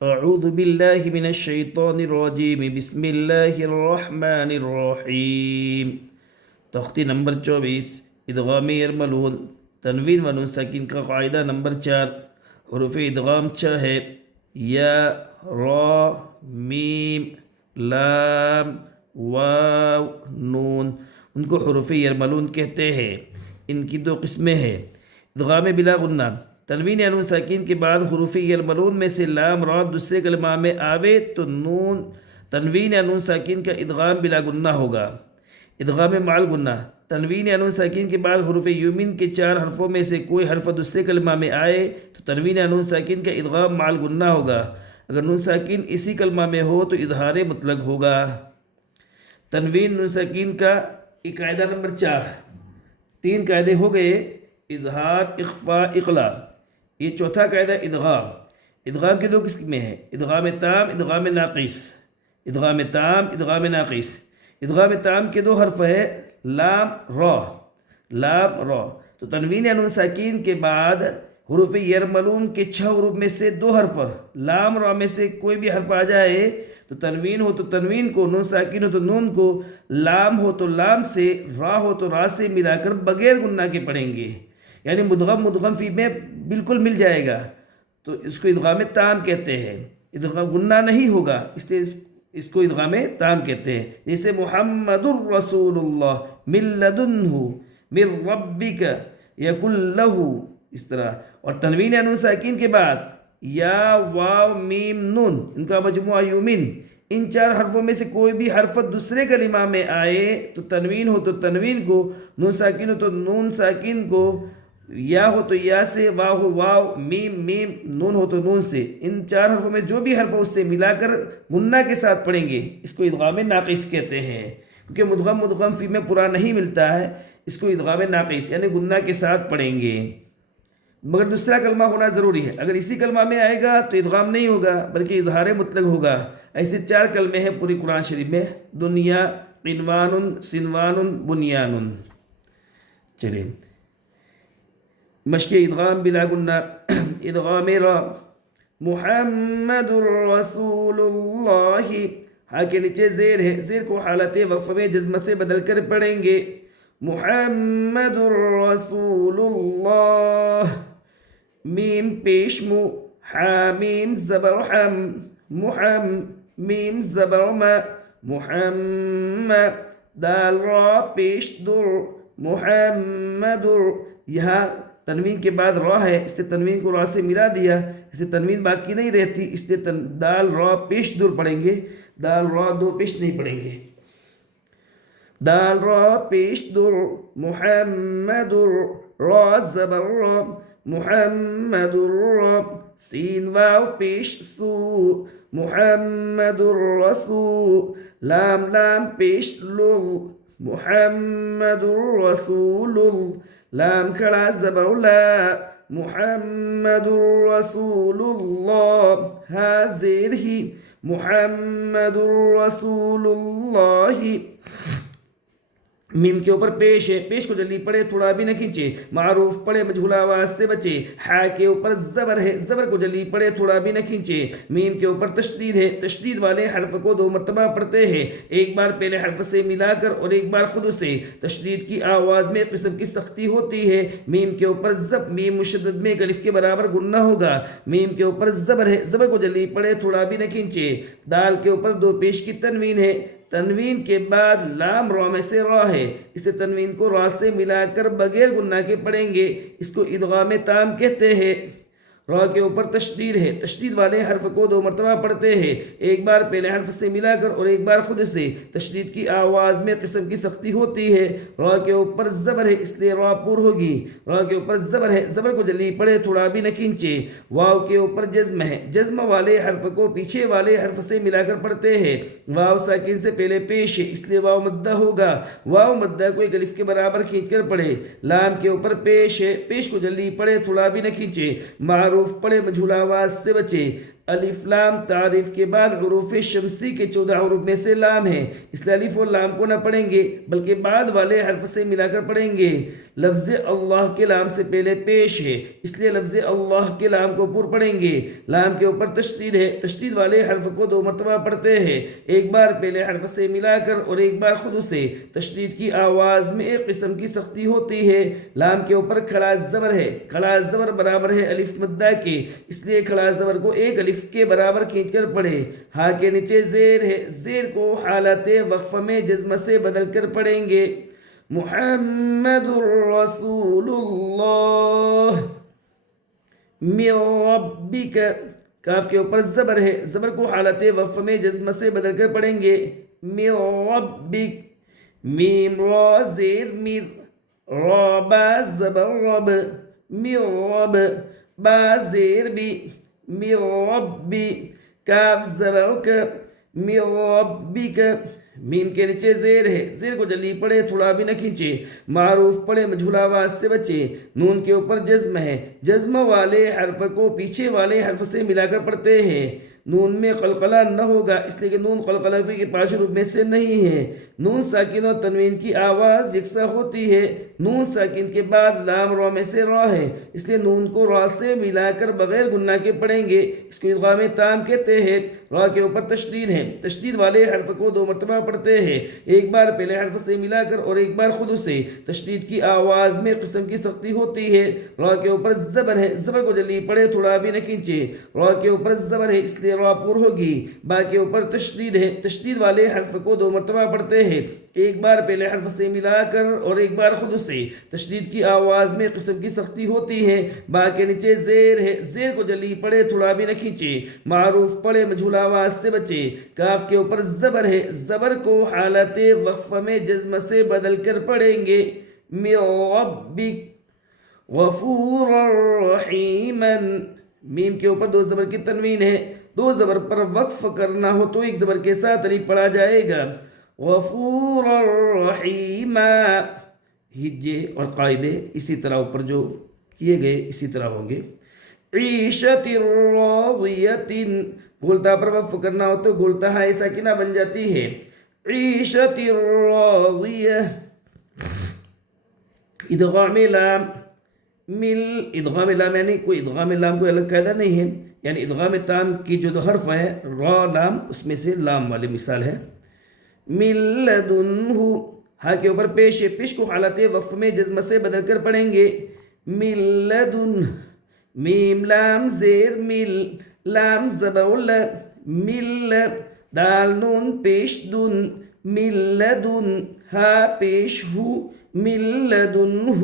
اعوذ باللہ من الشیطان الرجیم بسم اللہ الرحمن الرحیم۔ تختی نمبر 24، ادغام یرملون، تنوین و نون ساکن کا قاعدہ نمبر 4۔ حروف ادغام 6 ہے، یا، را، میم، لام، واو، نون۔ ان کو حروف یرملون کہتے ہیں۔ ان کی 2 قسمیں ہیں۔ ادغام بلا غنہ، تنوین یا نون ساکن کے بعد حروف یرملون میں سے لام را دوسرے کلمہ میں آوے تو نون تنوین یا نون ساکن کا ادغام بلا غنہ ہوگا۔ ادغام مع الغنہ، تنوین یا نون ساکن کے بعد حروف یومن کے 4 حرفوں میں سے کوئی حرف دوسرے کلمہ میں آئے تو تنوین یا نون ساکن کا ادغام مع الغنہ ہوگا۔ اگر نون ساکن اسی کلمہ میں ہو تو اظہار مطلق ہوگا۔ تنوین نون ساکن کا قاعدہ نمبر 4۔ 3 قاعدے ہو گئے، اظہار، اخفاء، اقلاع۔ یہ چوتھا قاعدہ ادغام۔ ادغام کی 2 قسمیں ہیں، ادغام تام، ادغام ناقص۔ ادغام تام، ادغام ناقص۔ ادغام تام کے 2 حرف ہے، لام، را۔ لام، را۔ تو تنوین یا نون ساکین کے بعد حروف یرملون کے 6 حروف میں سے 2 حرف، لام، را میں سے کوئی بھی حرف آ جائے تو تنوین ہو تو تنوین کو، نون ساکن ہو تو نون کو، لام ہو تو لام سے، را ہو تو را سے ملا کر بغیر غنہ کے پڑھیں گے، یعنی مدغم مدغم فی میں بالکل مل جائے گا، تو اس کو ادغام تام کہتے ہیں۔ ادغام غنہ نہیں ہوگا، اس لیے اس کو ادغام تام کہتے ہیں۔ جیسے محمد الرسول اللہ من لدنہ من ربک یکن لہ، اس طرح۔ اور تنوین یا نون ساکین کے بعد یا، واو، میم، نون، ان کا مجموعہ یومن، ان 4 حرفوں میں سے کوئی بھی حرف دوسرے کلمہ میں آئے تو تنوین ہو تو تنوین کو، نون ساکن ہو تو نون ساکن کو، یا ہو تو یا سے، واو ہو واو، میم میم، نون ہو تو نون سے، ان 4 حرفوں میں جو بھی حرف اس سے ملا کر غنہ کے ساتھ پڑھیں گے، اس کو ادغام ناقص کہتے ہیں۔ کیونکہ مدغم مدغم فی میں پورا نہیں ملتا ہے، اس کو ادغام ناقص یعنی غنہ کے ساتھ پڑھیں گے، مگر دوسرا کلمہ ہونا ضروری ہے۔ اگر اسی کلمہ میں آئے گا تو ادغام نہیں ہوگا بلکہ اظہار مطلق ہوگا۔ ایسے 4 کلمے ہیں پوری قرآن شریف میں، دنیا، قنوان، سنوان، بنیان۔ چلیے مشق ادغام بلا غنہ۔ ادغام را، محمد الرسول اللہ، ہاں کے نیچے زیر ہے، زیر کو حالت وقف میں جزم سے بدل کر پڑھیں گے، محمد الرسول اللہ۔ میم پیش مو، حامیم زبر حم، محم، میم زبر ما، محمد۔ دال را پیش در، محمد۔ یہاں تنوین کے بعد را ہے، اس لیے تنوین کو را سے ملا دیا، اسے تنوین باقی نہیں رہتی، اس لیے دال را پیش در پڑھیں گے، دال را 2 پیش نہیں پڑھیں گے۔ دال را پیش در، محمد، را زبر را، محمد را۔ سین واو پیش سو، محمد الرسول۔ لام لام پیش لل، محمد الرسول۔ لام کھڑا زبر لا، محمد الرسول اللہ۔ حاضر ہی، محمد الرسول اللہ۔ میم کے اوپر پیش ہے، پیش کو جلدی پڑھے، تھوڑا بھی نہ کھینچے، معروف پڑھے، مجہول آواز سے بچے۔ ہا کے اوپر زبر ہے، زبر کو جلدی پڑھے، تھوڑا بھی نہ کھینچے۔ میم کے اوپر تشدید ہے، تشدید والے حرف کو 2 مرتبہ پڑھتے ہیں، ایک بار پہلے حرف سے ملا کر اور ایک بار خود سے۔ تشدید کی آواز میں قسم کی سختی ہوتی ہے۔ میم کے اوپر زب، میم مشدد میں الف کے برابر غنہ ہوگا۔ میم کے اوپر زبر ہے، زبر کو جلدی پڑھے، تھوڑا بھی نہ کھینچے۔ دال کے اوپر 2 پیش کی تنوین ہے، تنوین کے بعد لام را میں سے را ہے، اسے تنوین کو را سے ملا کر بغیر غنہ کے پڑھیں گے، اس کو ادغام تام کہتے ہیں۔ را کے اوپر تشدید ہے، تشدید والے حرف کو 2 مرتبہ پڑھتے ہیں، ایک بار پہلے حرف سے ملا کر اور ایک بار خود سے۔ تشدید کی آواز میں قسم کی سختی ہوتی ہے۔ را کے اوپر زبر ہے، اس لیے را پور ہوگی۔ را کے اوپر زبر ہے، زبر کو جلدی پڑھے، تھوڑا بھی نہ کھینچے۔ واو کے اوپر جزم ہے، جزم والے حرف کو پیچھے والے حرف سے ملا کر پڑھتے ہیں، واو ساکن سے پہلے پیش ہے، اس لیے واو مدہ ہوگا۔ واو مدہ کو ایک الف کے برابر کھینچ کر پڑھے۔ لام کے اوپر پیش ہے، پیش کو جلدی پڑھے، تھوڑا بھی نہ کھینچے، معروف پڑھے، مجہول آواز سے بچے۔ الف لام تعریف کے بعد حروف شمسی کے 14 حروف میں سے لام ہے، اس لیے الف اور لام کو نہ پڑھیں گے بلکہ بعد والے حرف سے ملا کر پڑھیں گے۔ لفظ اللہ کے لام سے پہلے پیش ہے، اس لیے لفظ اللہ کے لام کو پر پڑھیں گے۔ لام کے اوپر تشدید ہے، تشدید والے حرف کو 2 مرتبہ پڑھتے ہیں، ایک بار پہلے حرف سے ملا کر اور ایک بار خود سے۔ تشدید کی آواز میں ایک قسم کی سختی ہوتی ہے۔ لام کے اوپر کھڑا زبر ہے، کھڑا زبر برابر ہے الف مدہ کے، اس لیے کھڑا زبر کو ایک الف کے برابر کھینچ کر پڑھے۔ ہاں کے نیچے زیر ہے، زیر کو حالت وقف میں جزم سے بدل کر پڑھیں گے۔ محمد رسول اللہ من ربک، کاف کے اوپر زبر ہے، زبر کو حالت وقف میں جزم سے بدل کر پڑھیں گے۔ من ربک، میم را زیر میر، را با زبر رب، من رب، با زیر بی، من ربی، کاف زبر ک، من ربک۔ میم کے نیچے زیر ہے، زیر کو جلی پڑھے، تھوڑا بھی نہ کھینچے، معروف پڑھے، مجھول آواز سے بچے۔ نون کے اوپر جزم ہے، جزم والے حرف کو پیچھے والے حرف سے ملا کر پڑھتے ہیں۔ نون میں قلقلہ نہ ہوگا، اس لیے کہ نون قلقلہ کے 5 حروف میں سے نہیں ہے۔ نون ساکن اور تنوین کی آواز یکساں ہوتی ہے۔ نون ساکن کے بعد لام را میں سے را ہے، اس لیے نون کو را سے ملا کر بغیر گنہ کے پڑھیں گے، اس کو ادغام تام کہتے ہیں۔ را کے اوپر تشدید ہے، تشدید والے حرف کو 2 مرتبہ پڑھتے ہیں، ایک بار پہلے حرف سے ملا کر اور ایک بار خود سے۔ تشدید کی آواز میں قسم کی سختی ہوتی ہے۔ را کے اوپر زبر ہے، زبر کو جلی پڑھے، تھوڑا بھی نہ کھینچے۔ را کے اوپر زبر ہے، اس لیے را پر ہوگی۔ با کے اوپر تشدید ہے، تشدید والے حرف کو 2 مرتبہ پڑھتے ہیں، ایک بار پہلے حرف سے ملا کر اور ایک بار خود سے۔ تشدید کی آواز میں قسم کی سختی ہوتی ہے۔ با کے نیچے زیر ہے، زیر کو جلی پڑھے، تھوڑا بھی نہ کھینچے، معروف پڑھے، مجھول آواز سے بچے۔ کاف کے اوپر زبر ہے، زبر کو حالت وقف میں جزم سے بدل کر پڑھیں گے۔ من ربک غفورا رحیما، میم کے اوپر 2 زبر کی تنوین ہے، 2 زبر پر وقف کرنا ہو تو ایک زبر کے ساتھ الف پڑھا جائے گا۔ غفورا رحیما، ہجے اور قاعدے اسی طرح اوپر جو کیے گئے اسی طرح ہوں گے۔ عیشت راضیۃ، گولتا پر وقف کرنا ہو تو گولتا ہائے ساکنہ بن جاتی ہے۔ عیشت راضیہ، ادغام لام، مل، ادغام لام یعنی کوئی ادغام لام کوئی الگ قاعدہ نہیں ہے، یعنی ادغام تام کی جو 2 حرف ہے را لام، اس میں سے لام والی مثال ہے۔ من لدنہ، ہاں کے اوپر پیش ہے، پیش کو حالت وقف میں جزم سے بدل کر پڑھیں گے۔ من لدن، میم لام زیر مل، لام زبر ل، مل، دال نون پیش دن، من لدن، ہا پیش ہو، من لدنہ۔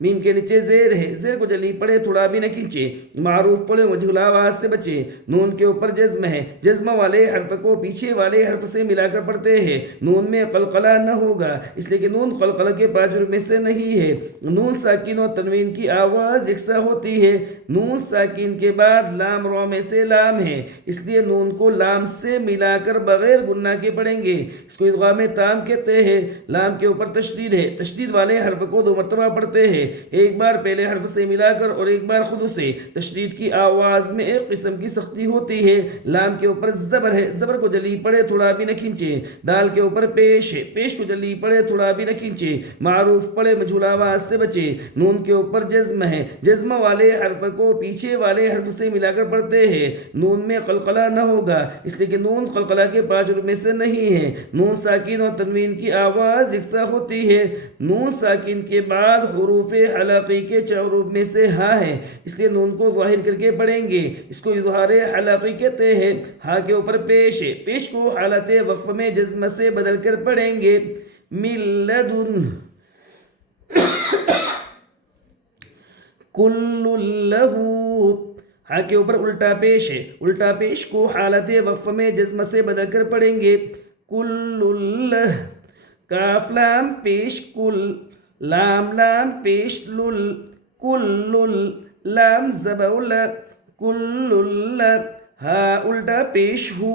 میم کے نیچے زیر ہے، زیر کو جلی پڑھے، تھوڑا بھی نہ کھینچے، معروف پڑھے، مجھول آواز سے بچے۔ نون کے اوپر جزم ہے، جزم والے حرف کو پیچھے والے حرف سے ملا کر پڑھتے ہیں، نون میں قلقلہ نہ ہوگا، اس لیے کہ نون قلقلہ کے 5 حروف میں سے نہیں ہے۔ نون ساکن اور تنوین کی آواز یکساں ہوتی ہے۔ نون ساکن کے بعد لام را میں سے لام ہے، اس لیے نون کو لام سے ملا کر بغیر گنہ کے پڑھیں گے، اس کو ادغام تام کہتے ہیں۔ لام کے اوپر تشدید ہے، تشدید والے حرف کو 2 مرتبہ پڑھتے ہیں، ایک بار پہلے حرف سے ملا کر اور ایک بار خود سے۔ تشدید کی آواز میں ایک قسم کی سختی ہوتی ہے۔ لام کے اوپر زبر ہے، زبر کو جلی پڑھے، تھوڑا بھی نہ کھینچے۔ دال کے اوپر پیش ہے، پیش کو جلی پڑھے، تھوڑا بھی نہ کھینچے، معروف پڑھے، مجھول آواز سے بچے۔ نون کے اوپر جزم ہے، جزم والے حرف کو پیچھے والے حرف سے ملا کر پڑھتے ہیں، نون میں قلقلہ نہ ہوگا، اس لیے کہ نون قلقلہ کے 5 حروف میں سے نہیں ہے۔ نون ساکن اور تنوین کی آواز یکساں ہوتی ہے۔ نون ساکن کے بعد حروف حلقی کے 4 حروف میں سے ہا ہے، اس لیے نون کو ظاہر کر کے پڑھیں گے، اس کو اظہار حلقی کہتے ہیں۔ ہا کے اوپر پیش ہے، پیش کو حالت وقف میں جزم سے بدل کر پڑھیں گے۔ من لدن کل لہو، ہا کے اوپر الٹا پیش ہے، الٹا پیش کو حالت وقف میں جزم سے بدل کر پڑھیں گے۔ کل لہ، کاف لام پیش کل، لام لام پیش لل، کل لام زبر ل، کل ل، ہا الٹا پیش ہو،